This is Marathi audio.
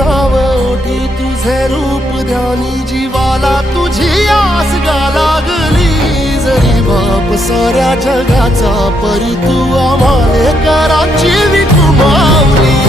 नाव ओठी तुझे रूप ध्यानी जीवाला तुझी आस गा लागली जरी बाप साऱ्या जगाचा परी तू आम्हाले कराची विठू माऊली